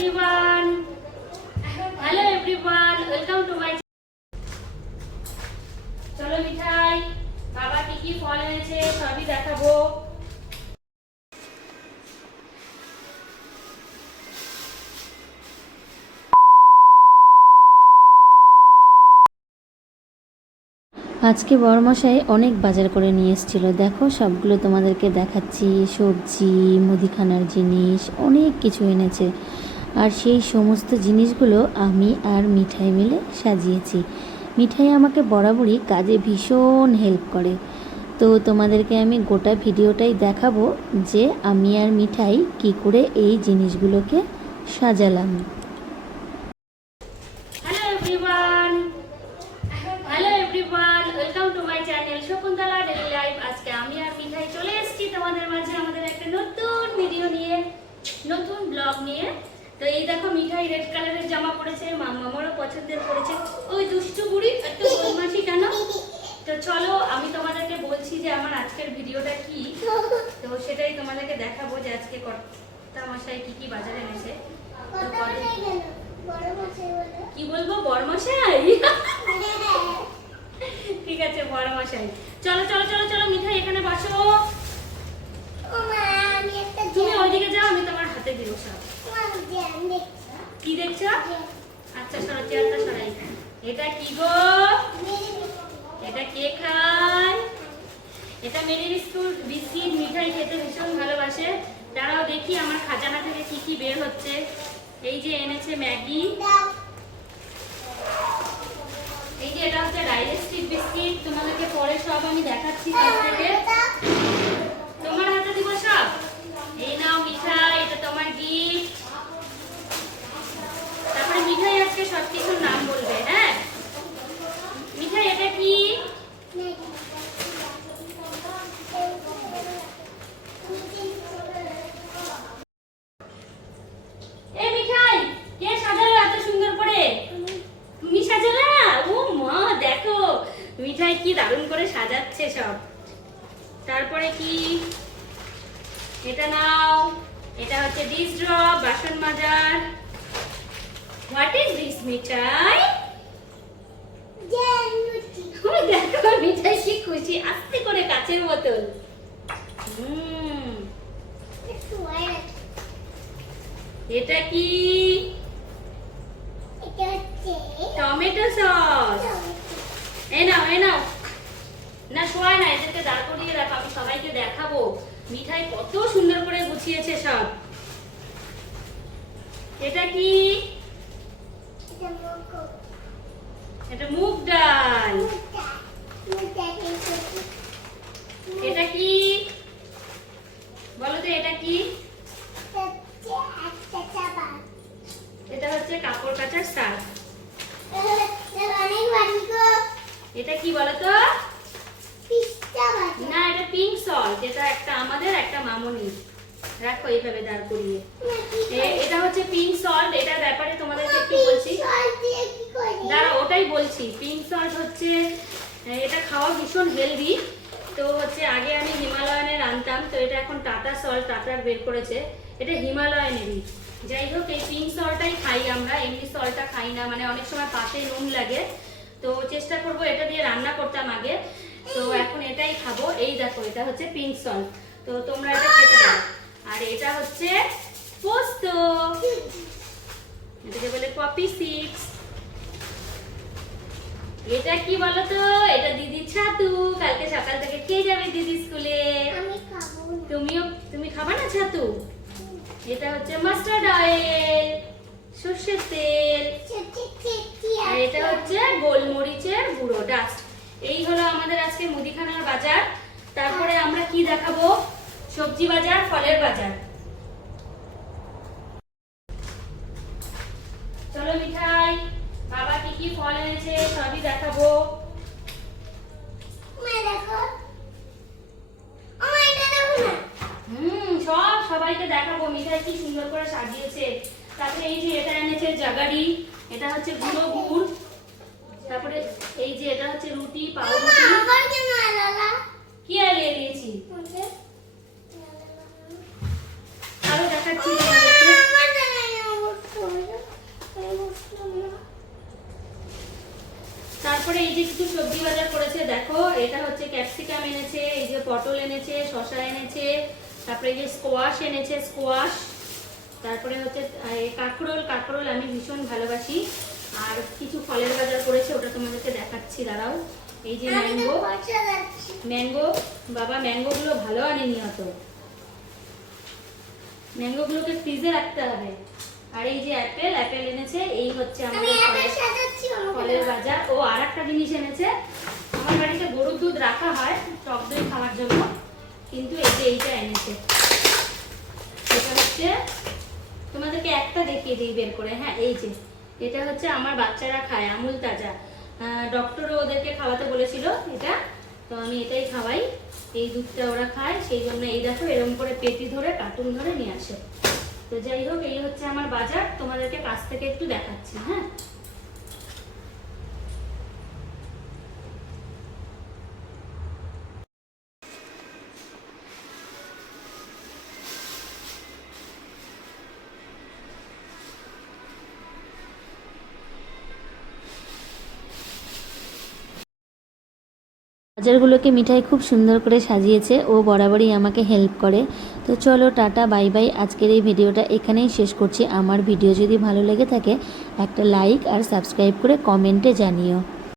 everyone. Hello everyone. Welcome to my চলো মিঠাই বাবা কি কি ফল এনেছে সবই দেখাবো। আজকে বড়মশাই অনেক বাজার করে নিয়ে এসেছিল, দেখো সবগুলো তোমাদেরকে দেখাচ্ছি। সবজি, মুদিখানার জিনিস, অনেক কিছু এনেছে। আর সেই সমস্ত জিনিসগুলো আমি আর মিঠাই মিলে সাজিয়েছি। মিঠাই আমাকে বরাবরই কাজে ভীষণ হেল্প করে। তো তোমাদেরকে আমি গোটা ভিডিওটাই দেখাবো যে আমি আর মিঠাই কি করে এই জিনিসগুলোকে সাজালাম। Welcome to my channel Shakuntala daily life. আজকে আমি আর মিঠাই চলে এসেছি তোমাদের মাঝে আমাদের একটা নতুন ভিডিও নিয়ে, নতুন ব্লগ নিয়ে। তো এই দেখো মিঠাই রেড কালারের জামা পরেছে, মামারও পছন্দের পরেছে। ওই দুষ্টু বুড়ি একটু বদমাশি কেন? তো চলো আমি তোমাদেরকে বলছি যে আমার আজকের ভিডিওটা কি, তো সেটাই তোমাদেরকে দেখাবো যে আজকে কর্তা মশাই কি কি বাজারে এনেছে। কি বলবো, বড়মশাই? ঠিক আছে বড়মশাই। চলো চলো চলো চলো মিঠাই এখানে বসো। তুমি ওইদিকে যাও, আমি তোমার হাতে দিব সব। কি দেখছো? আচ্ছা সরো, চেয়ারটা সরাই। এটা কি গো? এটা কে খায়? এটা মেরি বিস্কুট বিস্কিট। মিঠাই খেতে ভীষণ ভালোবাসে। দাঁড়াও দেখি আমার খাজানা থেকে কি কি বের হচ্ছে। এই যে এনেছে ম্যাগি, এই যে এটা হচ্ছে ডাইজেস্টিভ বিস্কিট। তোমাদেরকে পরে সব আমি দেখাচ্ছি কাছ থেকে। তোমার হাতে দিব সব। এই নাও মিঠাই, এটা তোমার গিফট। তারপরে মিঠাই আজকে সবকিছুর নাম বলবে। হ্যাঁ মিঠাই এটা কি? এই মিঠাই কে সাজালো এত সুন্দর করে? তুমি সাজালা? ও মা দেখো মিঠাই কি দারুণ করে সাজাচ্ছে সব। তারপরে কি? এটা নাও, এটা হচ্ছে ডিশ ড্রপ, বাসন মাজার। হোয়াট ইজ দিস মিঠাই? দেখো মিঠাই কি খুশি, আস্তে করে কাচের বোতল। এটা কি? Tomato sauce. এই নাও এই নাও। না শোয়াই না, এদেরকে দাঁড় করিয়ে রাখো, আমি সবাইকে দেখাবো মিঠাই কত সুন্দর করে গুছিয়েছে সব। এটা কি? এটা মুগ ডাল। এটা কি বলো তো? এটা কি? এটা হচ্ছে কাপড় কাচার সার্ফ। এটা কি বলতো? না এটা পিঙ্ক সল্ট। এটা একটা আমাদের একটা মামনির। রাখো এইভাবে দাঁড় করিয়ে। এটা হচ্ছে পিঙ্ক সল্ট। এটার ব্যাপারে তোমাদেরকে একটু বলছি, দাঁড়া ওটাই বলছি। পিঙ্ক সল্ট হচ্ছে এটা খাওয়া ভীষণ হেলদি। তো হচ্ছে আগে আমি হিমালয়ানের আনতাম, তো এটা এখন টাটা সল্ট, টাটার বের করেছে। এটা হিমালয়ানেরই। যাই হোক এই পিঙ্ক সল্টটাই খাই আমরা, এমনি সল্টটা খাই না, মানে অনেক সময় পাতে নুন লাগে। তো চেষ্টা করব এটা দিয়ে রান্না করতাম আগে, তো এখন এটাই খাবো। এই দেখো এটা হচ্ছে পিঙ্ক সল্ট, তো তোমরা এটা খেতে পারো। আর এটা হচ্ছে পোস্ত, এটাকে বলে পপি সিডস। এটা কি বলো তো? এটা দিদির ছাতু। কালকে সকাল থেকে খেয়ে যাবে দিদি স্কুলে। তুমি খাবা না ছাতু? এটা হচ্ছে মাস্টার্ড অয়েল, সর্ষের তেল। আর এটা হচ্ছে গোলমরিচের গুঁড়ো, ডাস্ট। এই হলো আমাদের আজকে মুদিখানার বাজার। তারপরে আমরা কি দেখাবো? সবজি বাজার, ফলের বাজার। চলো মিঠাই বাবা কি কি ফল এনেছে সবই দেখাবো। সব সবাইকে দেখাবো মিঠাই কি সুন্দর করে সাজিয়েছে। তারপরে এই যে এটা এনেছে জাগারি, এটা হচ্ছে গুঁড়ো গুড়। তারপরে এই যে এটা হচ্ছে রুটি, পাউরুটি। কি আলিয়ে দিয়েছি? আরো দেখাচ্ছি তোমাদেরকে। এটা হচ্ছে ক্যাপসিকাম এনেছে, এই যে পটল এনেছে, শসা এনেছে, তারপরে এই যে স্কোয়াশ এনেছে, স্কোয়াশ, তারপরে হচ্ছে কাঁকরোল আমি ভীষণ ভালোবাসি। আর কিছু ফলের বাজার করেছে, ওটা তোমাদেরকে দেখাচ্ছি, দাঁড়াও। এই যে ম্যাঙ্গো, বাবা ম্যাঙ্গোগুলো ভালো আনেনি অত, ম্যাঙ্গোগুলোকে ফ্রিজে রাখতে হবে। আর এই যে অ্যাপেল এনেছে। এই হচ্ছে আমাদের ফলের বাজার। ও আর একটা জিনিস এনেছে, আমার বাড়িতে গরুর দুধ রাখা হয় টক দই খাওয়ার জন্য, কিন্তু এই যে এইটা এনেছে। এটা হচ্ছে তোমাদেরকে একটা দেখিয়ে দিই বের করে, হ্যাঁ এই যে এটা হচ্ছে আমার বাচ্চারা খায়, আমুল তাজা, ডক্টরও ওদেরকে খাওয়াতে বলেছিল এটা, তো আমি এটাই খাওয়াই। এই দুধটা ওরা খায়, সেই জন্য এই দেখো এরকম করে পেটি ধরে কার্টুন ধরে নিয়ে আসে। তো যাই হোক, এই হচ্ছে আমার বাজার, তোমাদেরকে কাছ থেকে একটু দেখাচ্ছি। হ্যাঁ, বাজারগুলোকে মিঠাই খুব সুন্দর করে সাজিয়েছে, ও বরাবরই আমাকে হেল্প করে। তো চলো টাটা বাই বাই, আজকের এই ভিডিওটা এখানেই শেষ করছি। আমার ভিডিও যদি ভালো লেগে থাকে একটা লাইক আর সাবস্ক্রাইব করে কমেন্টে জানিও।